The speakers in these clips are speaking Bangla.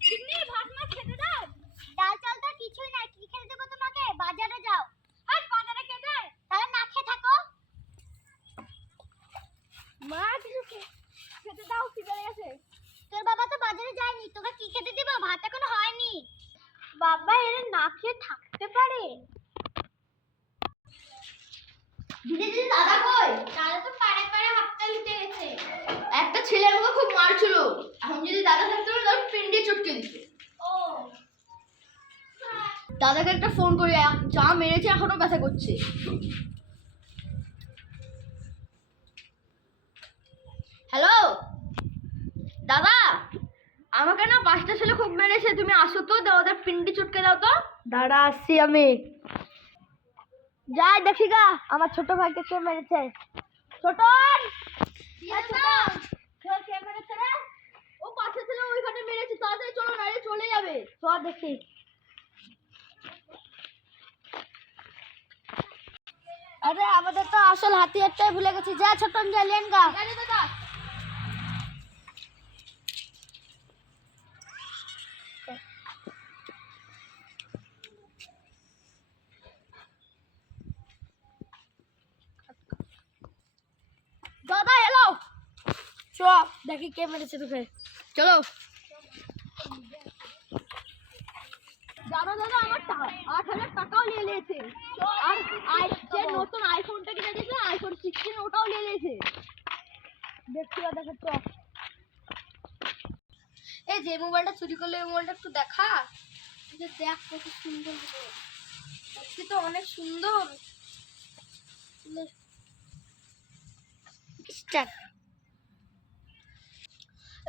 দিদি ভাত না খেতে দাও। ডাল চাল তো কিছুই নাই, কি খেতে দেবো তোমাকে? বাজারে যাও। আর বাজারে কে যায়? তাহলে না খেয়ে থাকো। মা কিছু খেতে দাও, খিদে লেগেছে। তোর বাবা তো বাজারে যায়নি, তোকে কি খেতে দিব? ভাত এখনো হয়নি। বাবা এরা না খেয়ে থাকতে পারে? দিদি দিদি দাদা কই? দাদা তো পাড়ে পাড়ে হাততালি দিতে গেছে। একটা ছেলে আমাকে খুব মারছিল, এখন যদি দাদা থাকতো না তাহলে পিন্ডে চটকে দিত। ও দাদাকে একটা ফোন করে, যা মেরেছে এখনো ব্যথা করছে। হ্যালো দাদা, আমাকে না 5টা ছেলে খুব মেরেছে, তুমি আসো তো, ওদের পিন্ডি চটকে দাও তো। দাঁড়া আসছি আমি। যাই দেখি গা আমার ছোট ভাইকে কে মেরেছে। ছোটন, কে মেরেছে রে? ও 5টা ছেলে ওইখানে মেরেছে, তাড়াতাড়ি চলো না, চলে যাবে। চল দেখি। আরে আমাদের তো আসল হাতিয়ারটাই ভুলে গেছি। যা ছোটন, যা লেন গা। জানি দাদা। দাদা এলো, চ দেখি কে মেরেছে তোকে। চলো। জানো দাদা, আমার 8,000 টাকাও নিয়ে নিয়েছে, আর যে নতুন আইফোনটা কিনে দিয়েছে, আইফোন 16, ওটাও নিয়ে নিয়েছে। দেখছি দেখে চ। এই যে মোবাইলটা চুরি করলে, এই মোবাইলটা একটু দেখা। যে দেখ কত সুন্দর, দেখছি তো অনেক সুন্দর।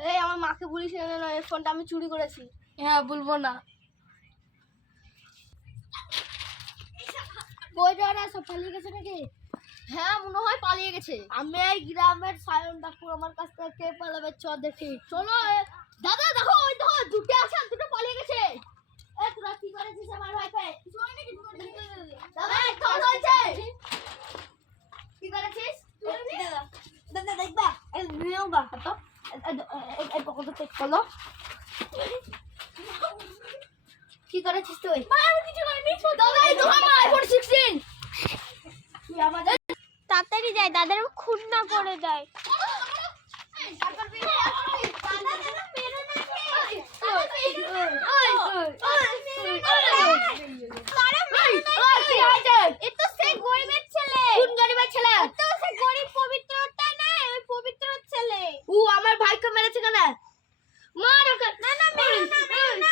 এই আমার মাকে বলিস না, এই ফোনটা আমি চুরি করেছি। হ্যাঁ বলবো না। কই যাওয়া সব পালিয়ে গেছে নাকি? হ্যাঁ মনে হয় পালিয়ে গেছে। আমি এই গ্রামের সায়ন ডাকুর, আমার কাছ থেকে কে পালাবে? চ দেখি। চলো। দাদা দেখো, ওই দেখো দুটো আছে, আর দুটো পালিয়ে গেছে। এ তোরা কি করেছিস আমার ভাইকে? দাদা একটা হয়েছে। কি করেছিস? দাদা দেখবা এই নিও গা তো এই পকেটে চেক করলো। কি করেছিস তুই? আমি কিছু করিনি। দাদা এই তো আমার আইফোন 16। তুই আমাদের তাড়াতাড়ি যায়, দাদার খুন না করে দেয়। আমার ভাইকে মেরেছে কেন? না না মেরো না, মেরো না।